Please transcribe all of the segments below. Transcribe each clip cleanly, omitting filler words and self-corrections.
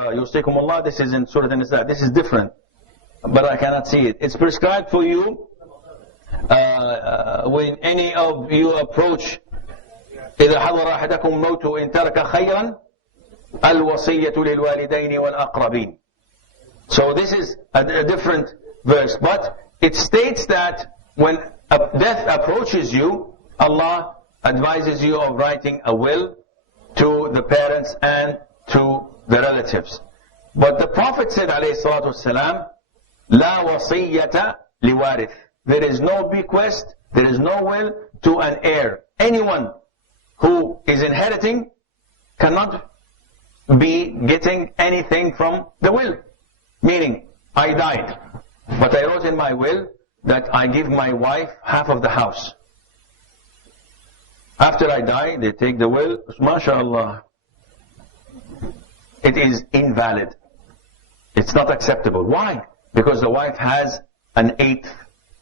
Yusikumullah, this is in Surah An-Nisa. This is different, but I cannot see it. It's prescribed for you when any of you approach إذا حضر أحدكم الموت إن ترك خيرا الوصية للوالدين والأقربين. So this is a different verse, but it states that when death approaches you, Allah advises you of writing a will to the parents and to the relatives. But the Prophet said, alayhi salatu wasalam, La wasiyyata liwarith. There is no bequest, there is no will to an heir. Anyone who is inheriting cannot be getting anything from the will. Meaning, I died, but I wrote in my will that I give my wife half of the house. After I die, they take the will, mashallah. It is invalid. It's not acceptable. Why? Because the wife has an eighth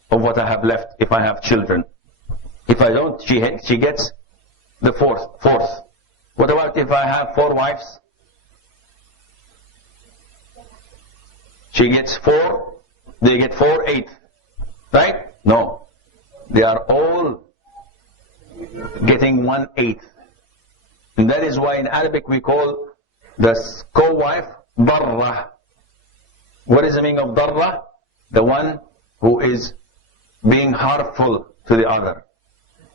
of what I have left if I have children. If I don't, she gets the fourth. What about if I have 4 wives? She gets 4, they get 4/8. Right? No. They are all getting 1/8. And that is why in Arabic we call the co-wife darra. What is the meaning of darra? The one who is being harmful to the other.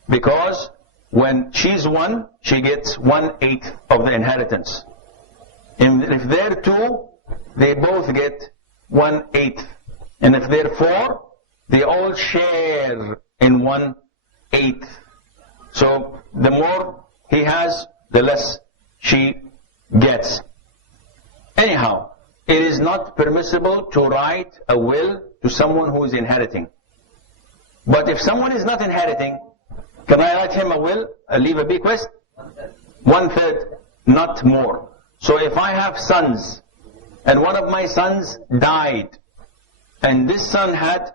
Because when she's 1, she gets 1/8 of the inheritance. And if they're 2, they both get 1/8. And if they're 4, they all share in 1/8. So the more he has, the less she gets. Anyhow, it is not permissible to write a will to someone who is inheriting. But if someone is not inheriting, can I write him a will, leave a bequest? 1/3, not more. So if I have sons, and one of my sons died, and this son had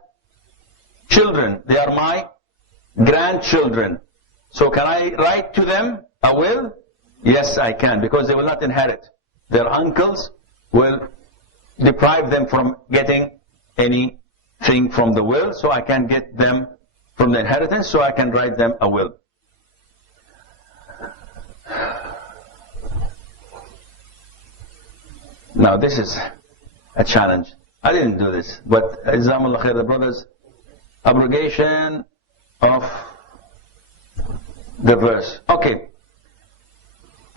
children, they are my grandchildren. So can I write to them a will? Yes, I can, because they will not inherit. Their uncles will deprive them from getting anything from the will, so I can get them from the inheritance, so I can write them a will. Now this is a challenge. I didn't do this, but Jazakumullah khair, the brothers, abrogation of the verse. Okay.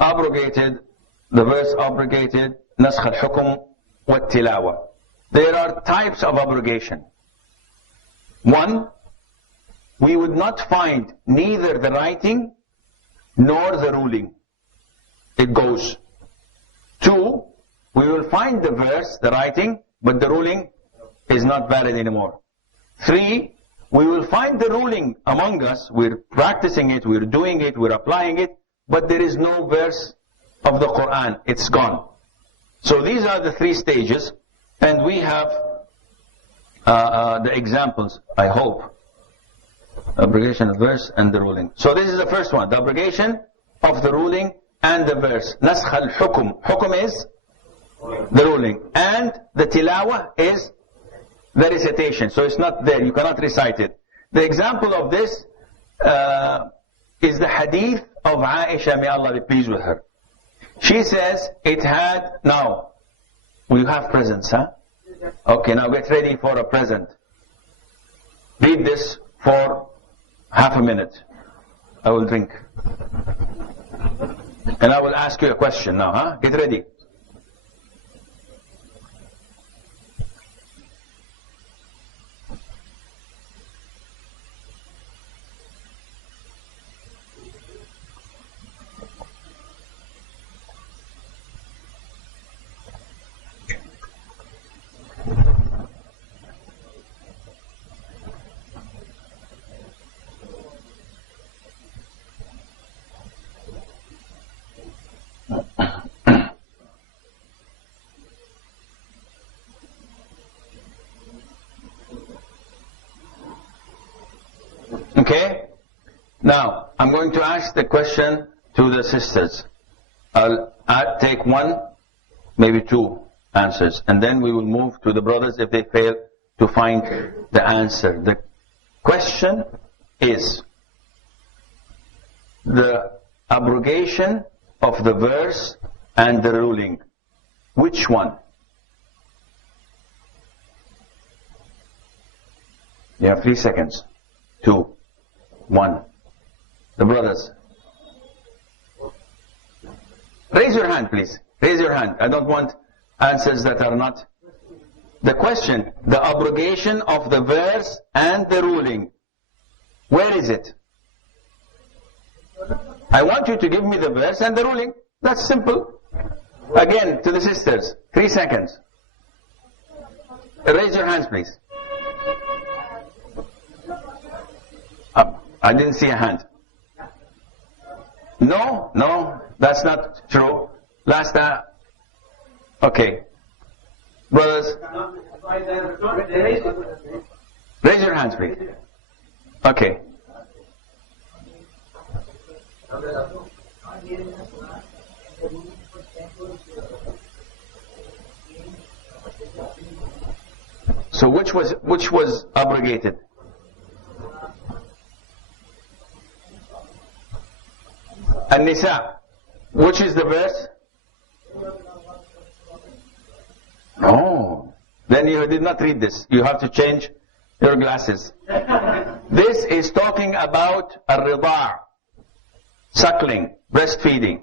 Abrogated, the verse abrogated, naskh al-hukm wa tilawa. There are types of abrogation. 1, we would not find neither the writing nor the ruling. It goes. 2, we will find the verse, the writing, but the ruling is not valid anymore. 3, we will find the ruling among us, we're practicing it, we're doing it, we're applying it, but there is no verse of the Quran, it's gone. So these are the 3 stages, and we have the examples, I hope. Abrogation of verse and the ruling. So this is the first one, the abrogation of the ruling and the verse. Naskh al-hukm. Hukm is the ruling. And the tilawa is the recitation. So it's not there, you cannot recite it. The example of this is the hadith of Aisha, may Allah be pleased with her. She says it had, now, we have presents, huh? Okay, now get ready for a present. Read this for half a minute. I will drink. And I will ask you a question now, huh? Get ready. Okay? Now, I'm going to ask the question to the sisters. I'll take one maybe 2 answers. And then we will move to the brothers if they fail to find the answer. The question is the abrogation of the verse and the ruling. Which one? You have 3 seconds. 2, 1. The brothers. Raise your hand, please. Raise your hand. I don't want answers that are not. The question, the abrogation of the verse and the ruling. Where is it? I want you to give me the verse and the ruling. That's simple. Again, to the sisters. 3 seconds. Raise your hands, please. I didn't see a hand. No, that's not true. Last time. Okay. Brothers. Raise your hands, please. Okay. So which was abrogated? An-Nisa. Which is the verse? No. Then you did not read this. You have to change your glasses. This is talking about ar-rida', suckling, breastfeeding.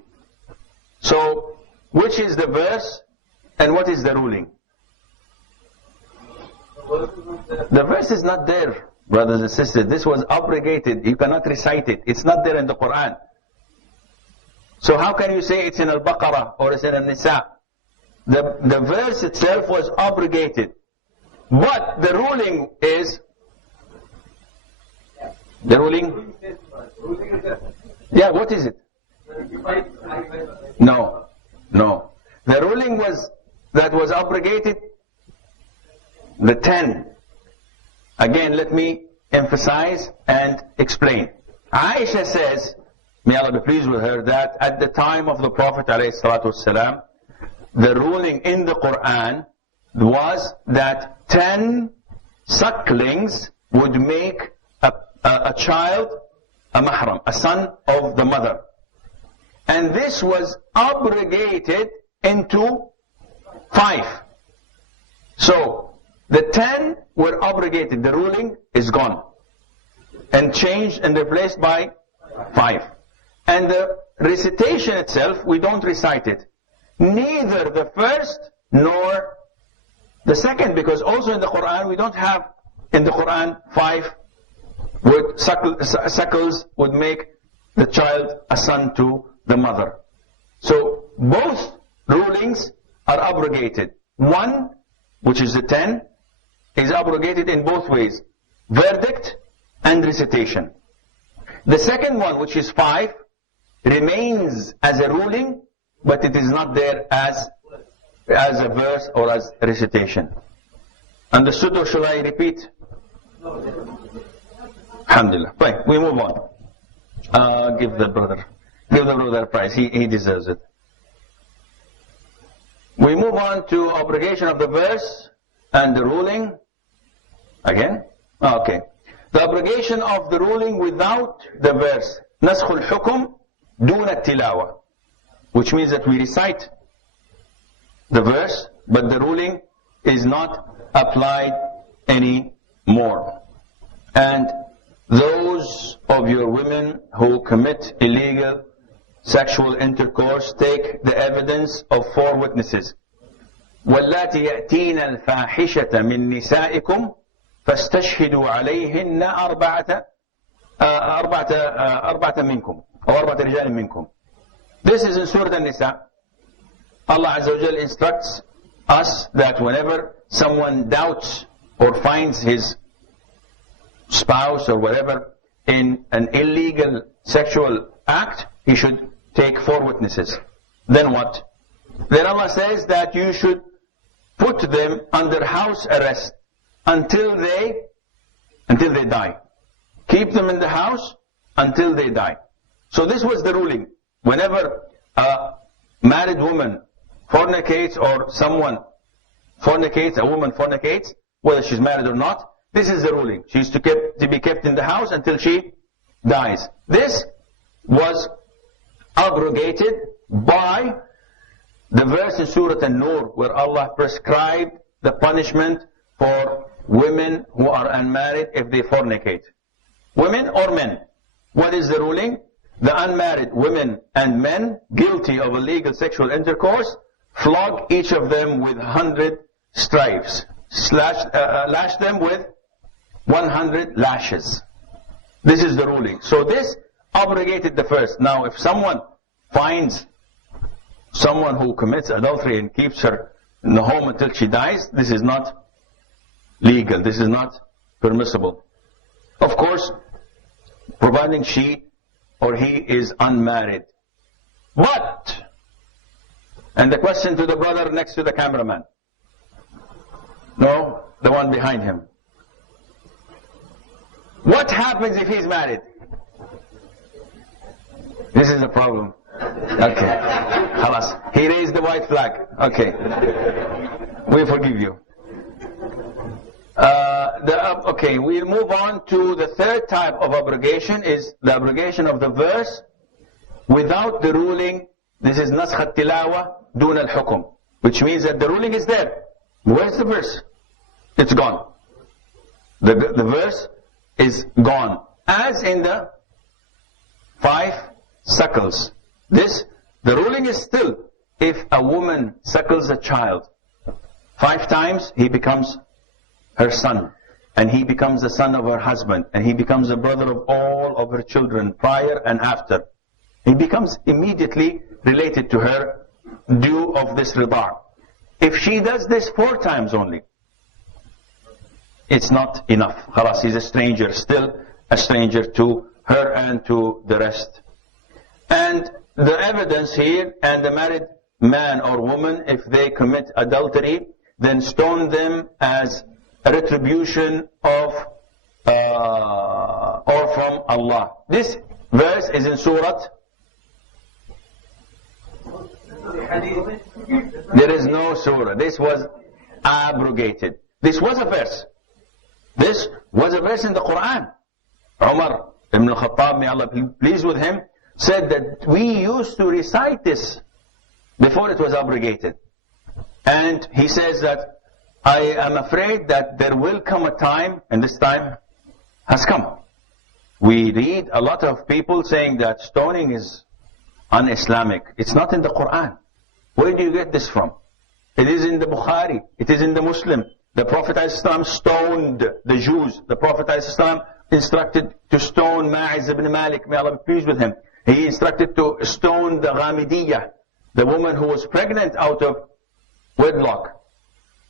So, which is the verse and what is the ruling? The verse is not there, brothers and sisters. This was abrogated. You cannot recite it. It's not there in the Quran. So how can you say it's in Al-Baqarah or it's in Al-Nisa? The verse itself was abrogated. But the ruling is... The ruling? Yeah, what is it? No. The ruling that was abrogated, the 10. Again, let me emphasize and explain. Aisha says, may Allah be pleased with her, that at the time of the Prophet ﷺ, the ruling in the Quran was that 10 sucklings would make a child a mahram, a son of the mother. And this was abrogated into 5. So, the 10 were abrogated, the ruling is gone. And changed and replaced by 5. And the recitation itself, we don't recite it. Neither the first nor the second, because also in the Quran, we don't have in the Quran 5 suckles would make the child a son to the mother. So both rulings are abrogated. One, which is the 10, is abrogated in both ways. Verdict and recitation. The second one, which is 5, remains as a ruling, but it is not there as a verse or as recitation. Understood, or should I repeat? Alhamdulillah. Right, we move on. Give the brother a prize. He deserves it. We move on to abrogation of the verse and the ruling. Again? Okay. The abrogation of the ruling without the verse. نسخ الحكم دون التلاوة. Which means that we recite the verse, but the ruling is not applied anymore. And those of your women who commit illegal sexual intercourse, take the evidence of 4 witnesses. وَاللَّاتِي يَأْتِينَ الْفَاحِشَةَ مِن نِّسَائِكُمْ فَاسْتَشْهِدُوا عَلَيْهِنَّ أَرْبَعَةَ مِنْكُمْ أو 4 رِجَالٍ مِنْكُمْ. This is in Surah An-Nisa. Allah Azza wa Jal instructs us that whenever someone doubts or finds his spouse or whatever in an illegal sexual act, he should take 4 witnesses. Then what? Then Allah says that you should put them under house arrest until they die. Keep them in the house until they die. So this was the ruling. Whenever a married woman fornicates or someone fornicates, a woman fornicates, whether she's married or not, this is the ruling. She is to be kept in the house until she dies. This was abrogated by the verse in Surah An-Nur where Allah prescribed the punishment for women who are unmarried if they fornicate. Women or men? What is the ruling? The unmarried women and men guilty of illegal sexual intercourse, flog each of them with 100 stripes. Lash them with 100 lashes. This is the ruling. So this abrogated the first. Now if someone finds someone who commits adultery and keeps her in the home until she dies, this is not legal. This is not permissible. Of course, providing she or he is unmarried. But, and the question to the brother next to the cameraman. No, the one behind him. What happens if he's married? This is the problem. Okay. Khalas. He raised the white flag. Okay. We forgive you. Okay, we'll move on to the third type of abrogation, is the abrogation of the verse without the ruling. This is naskh al-tilawa dun al-hukum, which means that the ruling is there. Where's the verse? It's gone. The verse is gone. As in the 5 suckles. The ruling is still, if a woman suckles a child 5 times, he becomes her son, and he becomes the son of her husband, and he becomes the brother of all of her children, prior and after. He becomes immediately related to her due of this rida'. If she does this 4 times only, it's not enough. Khalas, he's a stranger, still a stranger to her and to the rest. And the evidence here, and the married man or woman, if they commit adultery, then stone them as a retribution of or from Allah. This verse is in Surah. There is no surah. This was abrogated. This was a verse. This was a verse in the Quran. Umar ibn al-Khattab, may Allah be pleased with him, said that we used to recite this before it was abrogated. And he says that I am afraid that there will come a time, and this time has come. We read a lot of people saying that stoning is un-Islamic. It's not in the Quran. Where do you get this from? It is in the Bukhari. It is in the Muslim. The Prophet ﷺ stoned the Jews. The Prophet ﷺ instructed to stone Ma'iz ibn Malik. May Allah be pleased with him. He instructed to stone the Ghamidiyah, the woman who was pregnant out of wedlock.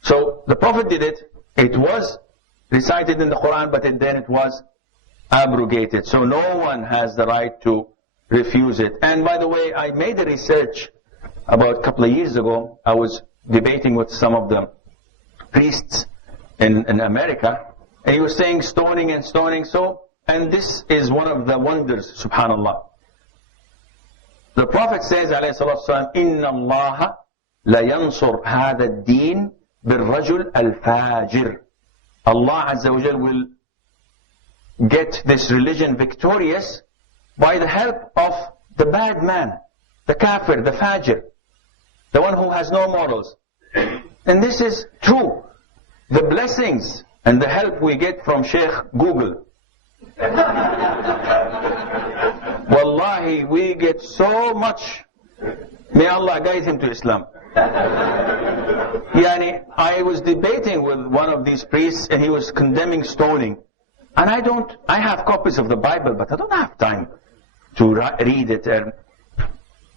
So the Prophet did it. It was recited in the Quran, but then it was abrogated. So no one has the right to refuse it. And by the way, I made a research about a couple of years ago. I was debating with some of the priests in America, and he was saying stoning and stoning. So, and this is one of the wonders, subhanallah. The Prophet says, alayhi salatu wasalam, Inna Allah la yansur hada ad-deen bil-rajul al-fajir. Allah Azza wa Jal will get this religion victorious by the help of the bad man, the kafir, the fajir, the one who has no morals. And this is true. The blessings and the help we get from Sheikh Google. Wallahi, we get so much. May Allah guide him to Islam. Yani, I was debating with one of these priests, and he was condemning stoning. And I have copies of the Bible, but I don't have time to read it.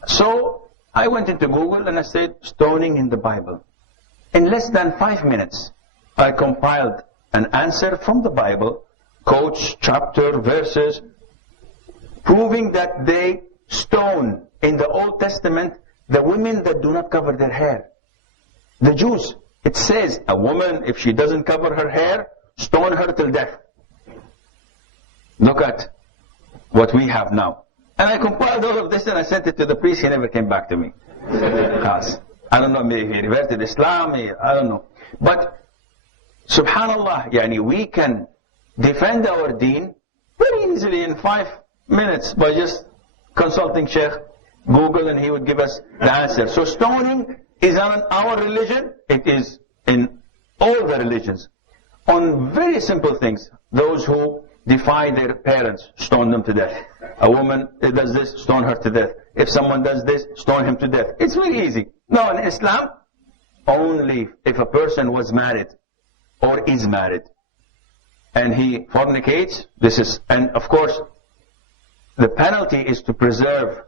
So I went into Google and I said, stoning in the Bible. In less than 5 minutes, I compiled an answer from the Bible, quotes, chapter, verses, proving that they stone in the Old Testament the women that do not cover their hair. The Jews, it says, a woman, if she doesn't cover her hair, stone her till death. Look at what we have now. And I compiled all of this and I sent it to the priest. He never came back to me. I don't know, maybe he reverted Islam, I don't know. But, subhanallah, we can defend our deen very easily in 5 minutes by just consulting Sheikh, Google, and he would give us the answer. So stoning is on our religion, it is in all the religions. On very simple things, those who defy their parents, stone them to death. A woman does this, stone her to death. If someone does this, stone him to death. It's very easy. No, in Islam, only if a person was married or is married and he fornicates, and of course, the penalty is to preserve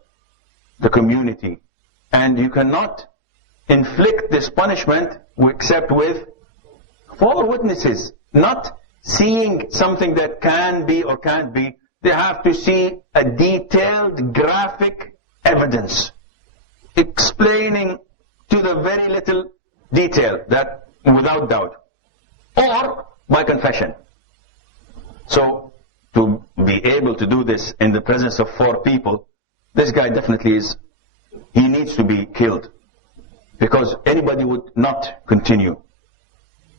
the community. And you cannot inflict this punishment except with 4 witnesses, not seeing something that can be or can't be. They have to see a detailed graphic evidence explaining to the very little detail, that without doubt, or by confession. So to be able to do this in the presence of 4 people, this guy definitely he needs to be killed, because anybody would not continue.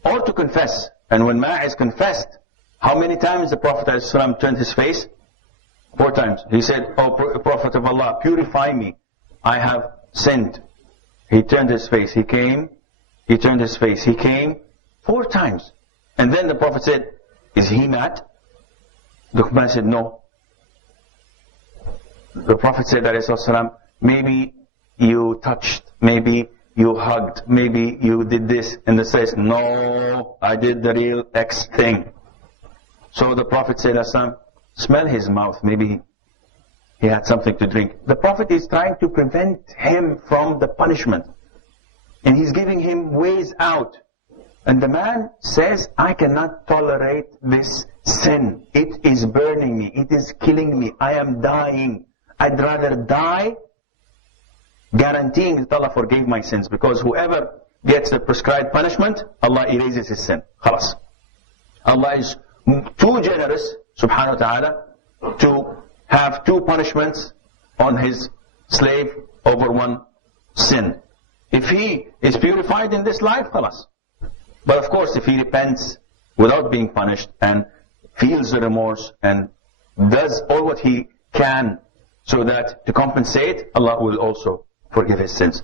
Or to confess. And when Ma'iz confessed, how many times the Prophet ﷺ turned his face? 4 times. He said, "Oh Prophet of Allah, purify me. I have sinned." He turned his face. He came. He turned his face. He came 4 times. And then the Prophet said, "Is he mad?" The man said, "No." The Prophet said, ﷺ, "Maybe you touched, maybe you hugged, maybe you did this." And the says, "No, I did the real X thing." So the Prophet said, ﷺ, "Smell his mouth, maybe he had something to drink." The Prophet is trying to prevent him from the punishment. And he's giving him ways out. And the man says, "I cannot tolerate this sin. It is burning me. It is killing me. I am dying. I'd rather die guaranteeing that Allah forgave my sins, because whoever gets the prescribed punishment, Allah erases his sin. Khalas. Allah is too generous, subhanahu wa ta'ala, to have 2 punishments on his slave over 1 sin. If he is purified in this life, khalas. But of course, if he repents without being punished and feels the remorse and does all what he can so that to compensate, Allah will also forgive his sins.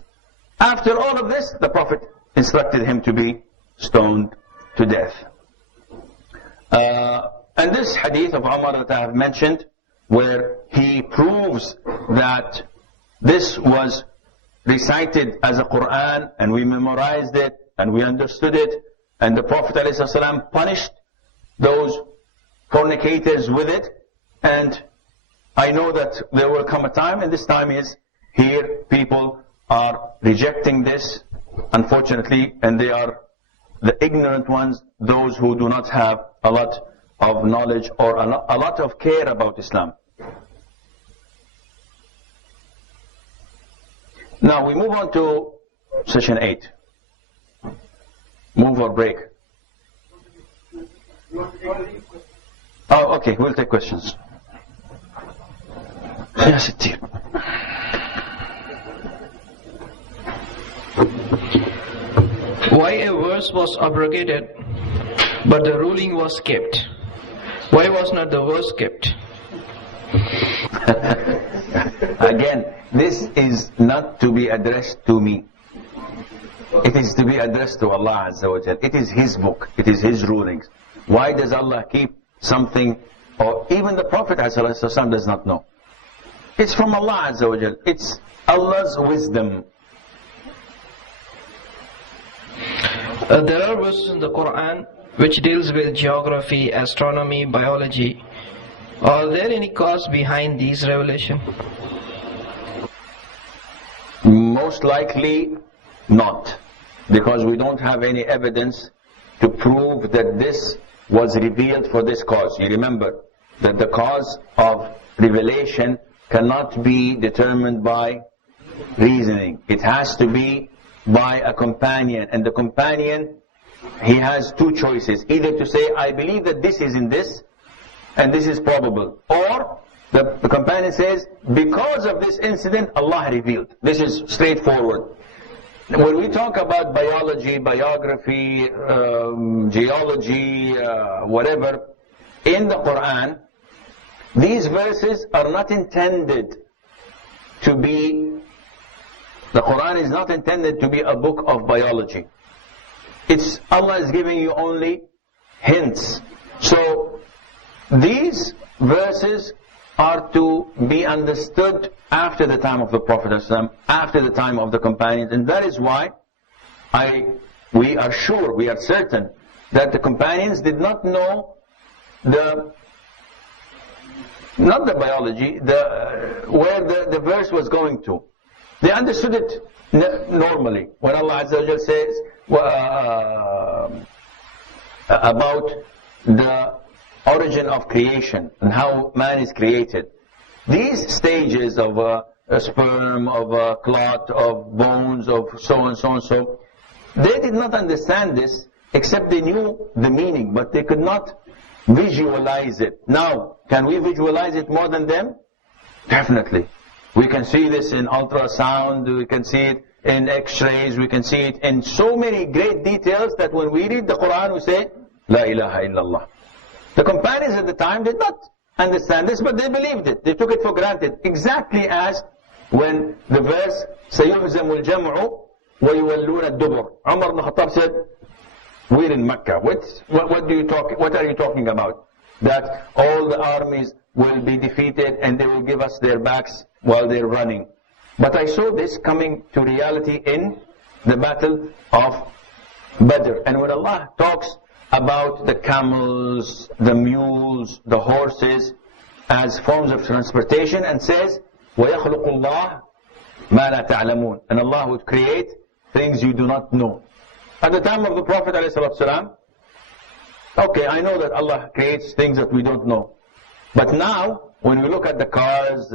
After all of this, the Prophet instructed him to be stoned to death. And this hadith of Umar that I have mentioned, where he proves that this was recited as a Quran and we memorized it and we understood it, and the Prophet ﷺ punished those fornicators with it. And I know that there will come a time, and this time is here, people are rejecting this, unfortunately, and they are the ignorant ones, those who do not have a lot of knowledge or a lot of care about Islam. Now we move on to session 8. Move or break? Oh, okay, we'll take questions. Yes, it's here. Why a verse was abrogated, but the ruling was kept? Why was not the verse kept? Again, this is not to be addressed to me. It is to be addressed to Allah Azza wa Jal. It is His book. It is His rulings. Why does Allah keep something, or even the Prophet ﷺ does not know? It's from Allah Azza wa Jal. It's Allah's wisdom. There are verses in the Quran which deals with geography, astronomy, biology. Are there any cause behind these revelations? Most likely not, because we don't have any evidence to prove that this was revealed for this cause. You remember that the cause of revelation cannot be determined by reasoning. It has to be by a companion, and the companion, he has 2 choices: either to say, I believe that this is in this and this is probable, or the companion says, because of this incident Allah revealed. This is straightforward. when we talk about biology, biography, geology, whatever, in the Quran, these verses are not intended to be, the Quran is not intended to be a book of biology. Allah is giving you only hints. So, these verses are to be understood after the time of the Prophet ﷺ, after the time of the companions, and that is why we are sure, we are certain, that the companions did not know not the biology, where the verse was going to. They understood it normally. When Allah Azza wa Jalla says about the origin of creation and how man is created, these stages of a sperm, of a clot, of bones, of so and so and so, they did not understand this except they knew the meaning, but they could not visualize it. Now, can we visualize it more than them? Definitely. We can see this in ultrasound, we can see it in x-rays, we can see it in so many great details that when we read the Quran we say, La ilaha illallah. The companions at the time did not understand this, but they believed it. They took it for granted. Exactly as when the verse, سَيُهْزَمُ الْجَمْعُ وَيُوَلُّونَ الدُّبُرُ. Umar ibn Khattab said, we're in Mecca. What are you talking about? That all the armies will be defeated and they will give us their backs while they're running. But I saw this coming to reality in the battle of Badr. And when Allah talks about the camels, the mules, the horses as forms of transportation and says, وَيَخْلُقُ اللَّهُ مَا لَا تَعْلَمُونَ. And Allah would create things you do not know. At the time of the Prophet ﷺ, okay, I know that Allah creates things that we don't know. But now, when we look at the cars,